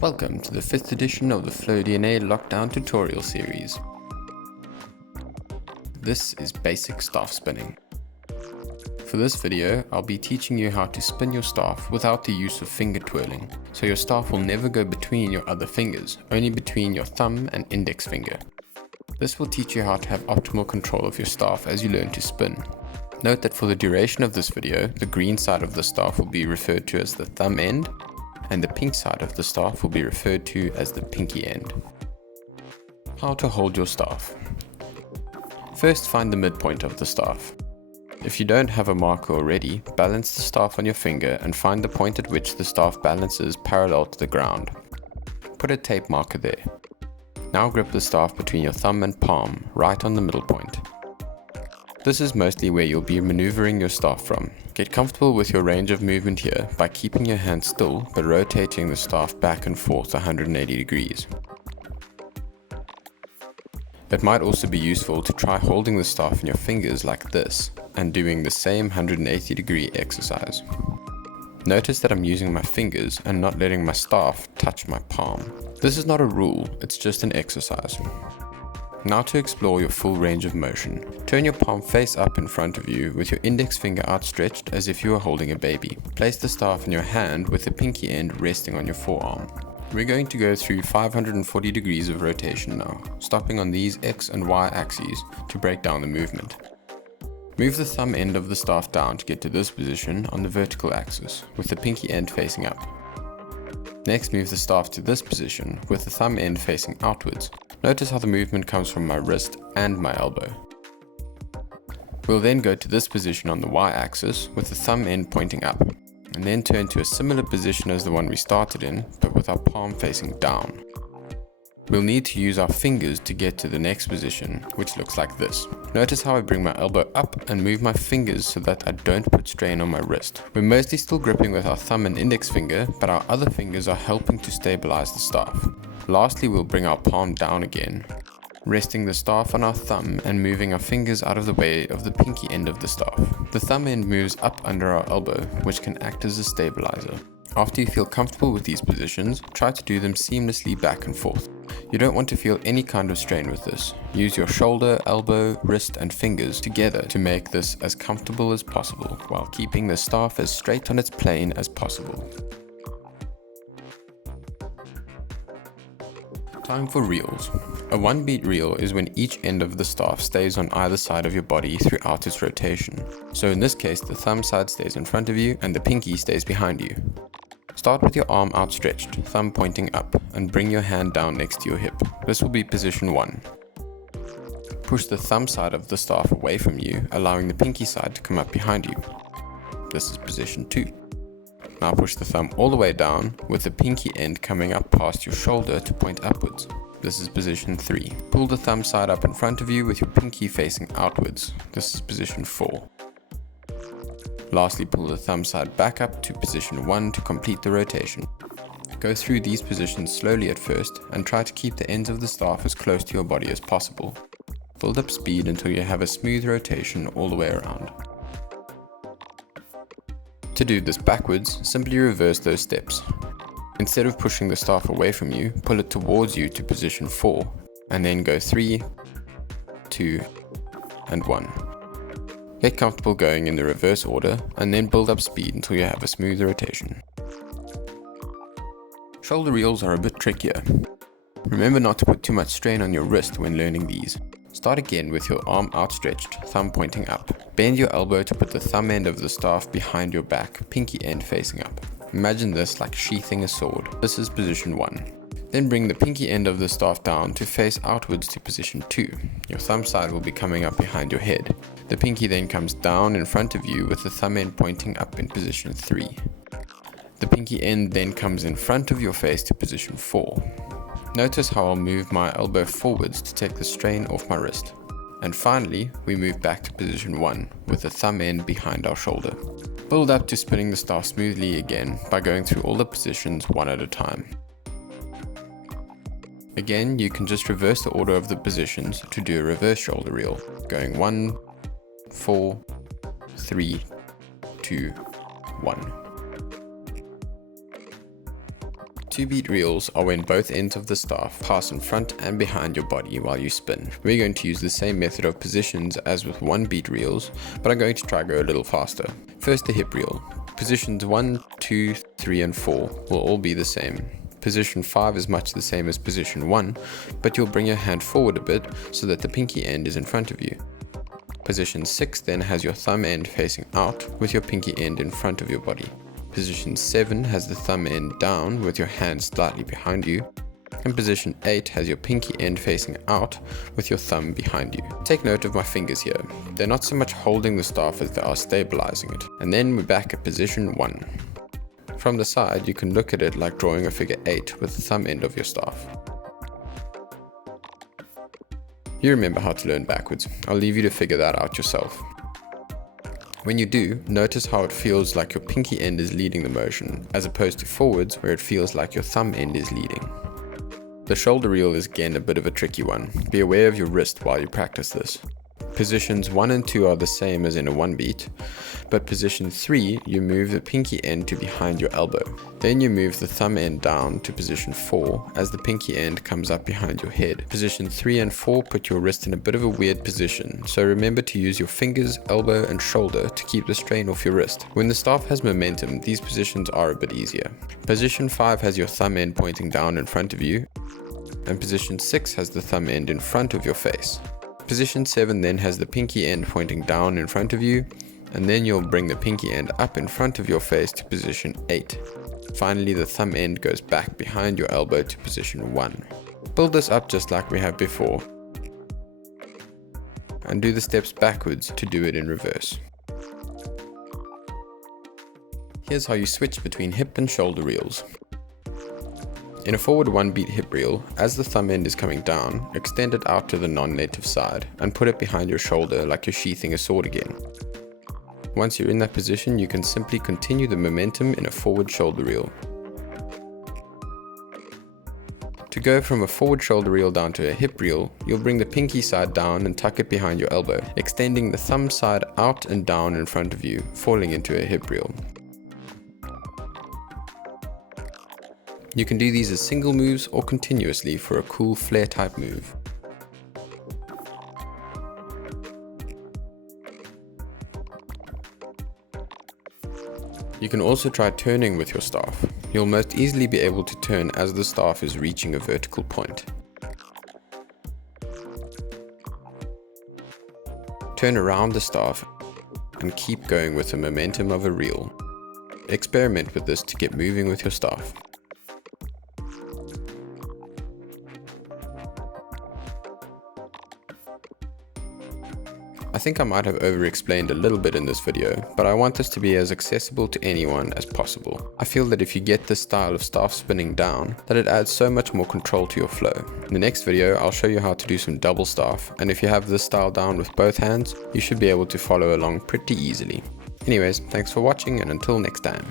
Welcome to the 5th edition of the FlowDNA Lockdown tutorial series. This is basic staff spinning. For this video, I'll be teaching you how to spin your staff without the use of finger twirling, so your staff will never go between your other fingers, only between your thumb and index finger. This will teach you how to have optimal control of your staff as you learn to spin. Note that for the duration of this video, the green side of the staff will be referred to as the thumb end, and the pink side of the staff will be referred to as the pinky end. How to hold your staff. First, find the midpoint of the staff. If you don't have a marker already, balance the staff on your finger and find the point at which the staff balances parallel to the ground. Put a tape marker there. Now grip the staff between your thumb and palm, right on the middle point. This is mostly where you'll be maneuvering your staff from. Get comfortable with your range of movement here by keeping your hand still but rotating the staff back and forth 180 degrees. It might also be useful to try holding the staff in your fingers like this and doing the same 180 degree exercise. Notice that I'm using my fingers and not letting my staff touch my palm. This is not a rule, it's just an exercise. Now to explore your full range of motion. Turn your palm face up in front of you with your index finger outstretched as if you were holding a baby. Place the staff in your hand with the pinky end resting on your forearm. We're going to go through 540 degrees of rotation now, stopping on these X and Y axes to break down the movement. Move the thumb end of the staff down to get to this position on the vertical axis, with the pinky end facing up. Next, move the staff to this position with the thumb end facing outwards. Notice how the movement comes from my wrist and my elbow. We'll then go to this position on the y-axis with the thumb end pointing up, and then turn to a similar position as the one we started in, but with our palm facing down. We'll need to use our fingers to get to the next position, which looks like this. Notice how I bring my elbow up and move my fingers so that I don't put strain on my wrist. We're mostly still gripping with our thumb and index finger, but our other fingers are helping to stabilize the staff. Lastly, we'll bring our palm down again, resting the staff on our thumb and moving our fingers out of the way of the pinky end of the staff. The thumb end moves up under our elbow, which can act as a stabilizer. After you feel comfortable with these positions, try to do them seamlessly back and forth. You don't want to feel any kind of strain with this. Use your shoulder, elbow, wrist and fingers together to make this as comfortable as possible, while keeping the staff as straight on its plane as possible. Time for reels. A one-beat reel is when each end of the staff stays on either side of your body throughout its rotation. So in this case, the thumb side stays in front of you and the pinky stays behind you. Start with your arm outstretched, thumb pointing up, and bring your hand down next to your hip. This will be position 1. Push the thumb side of the staff away from you, allowing the pinky side to come up behind you. This is position 2. Now push the thumb all the way down, with the pinky end coming up past your shoulder to point upwards. This is position 3. Pull the thumb side up in front of you with your pinky facing outwards. This is position 4. Lastly, pull the thumb side back up to position 1 to complete the rotation. Go through these positions slowly at first and try to keep the ends of the staff as close to your body as possible. Build up speed until you have a smooth rotation all the way around. To do this backwards, simply reverse those steps. Instead of pushing the staff away from you, pull it towards you to position 4, and then go 3, 2, and 1. Get comfortable going in the reverse order, and then build up speed until you have a smooth rotation. Shoulder reels are a bit trickier. Remember not to put too much strain on your wrist when learning these. Start again with your arm outstretched, thumb pointing up. Bend your elbow to put the thumb end of the staff behind your back, pinky end facing up. Imagine this like sheathing a sword. This is position 1. Then bring the pinky end of the staff down to face outwards to position 2. Your thumb side will be coming up behind your head. The pinky then comes down in front of you with the thumb end pointing up in position 3. The pinky end then comes in front of your face to position 4. Notice how I'll move my elbow forwards to take the strain off my wrist. And finally, we move back to position 1 with the thumb end behind our shoulder. Build up to spinning the staff smoothly again by going through all the positions one at a time. Again, you can just reverse the order of the positions to do a reverse shoulder reel, going 1, 4, 3, 2, 1. 2-beat reels are when both ends of the staff pass in front and behind your body while you spin. We're going to use the same method of positions as with 1-beat reels, but I'm going to try go a little faster. First, the hip reel. Positions 1, 2, 3 and 4 will all be the same. Position 5 is much the same as position 1, but you'll bring your hand forward a bit so that the pinky end is in front of you. Position 6 then has your thumb end facing out with your pinky end in front of your body. Position 7 has the thumb end down with your hand slightly behind you, and position 8 has your pinky end facing out with your thumb behind you. Take note of my fingers here. They're not so much holding the staff as they are stabilizing it. And then we're back at position 1. From the side, you can look at it like drawing a figure 8 with the thumb end of your staff. You remember how to learn backwards. I'll leave you to figure that out yourself. When you do, notice how it feels like your pinky end is leading the motion, as opposed to forwards where it feels like your thumb end is leading. The shoulder reel is again a bit of a tricky one. Be aware of your wrist while you practice this. Positions 1 and 2 are the same as in a 1-beat, but position 3 you move the pinky end to behind your elbow. Then you move the thumb end down to position 4 as the pinky end comes up behind your head. Position 3 and 4 put your wrist in a bit of a weird position, so remember to use your fingers, elbow and shoulder to keep the strain off your wrist. When the staff has momentum, these positions are a bit easier. Position 5 has your thumb end pointing down in front of you, and position 6 has the thumb end in front of your face. Position 7 then has the pinky end pointing down in front of you, and then you'll bring the pinky end up in front of your face to position 8. Finally, the thumb end goes back behind your elbow to position 1. Build this up just like we have before, and do the steps backwards to do it in reverse. Here's how you switch between hip and shoulder reels. In a forward 1-beat hip reel, as the thumb end is coming down, extend it out to the non-native side and put it behind your shoulder like you're sheathing a sword again. Once you're in that position, you can simply continue the momentum in a forward shoulder reel. To go from a forward shoulder reel down to a hip reel, you'll bring the pinky side down and tuck it behind your elbow, extending the thumb side out and down in front of you, falling into a hip reel. You can do these as single moves or continuously for a cool flare type move. You can also try turning with your staff. You'll most easily be able to turn as the staff is reaching a vertical point. Turn around the staff and keep going with the momentum of a reel. Experiment with this to get moving with your staff. I think I might have over-explained a little bit in this video, but I want this to be as accessible to anyone as possible. I feel that if you get this style of staff spinning down, that it adds so much more control to your flow. In the next video, I'll show you how to do some double staff, and if you have this style down with both hands, you should be able to follow along pretty easily. Anyways, thanks for watching, and until next time.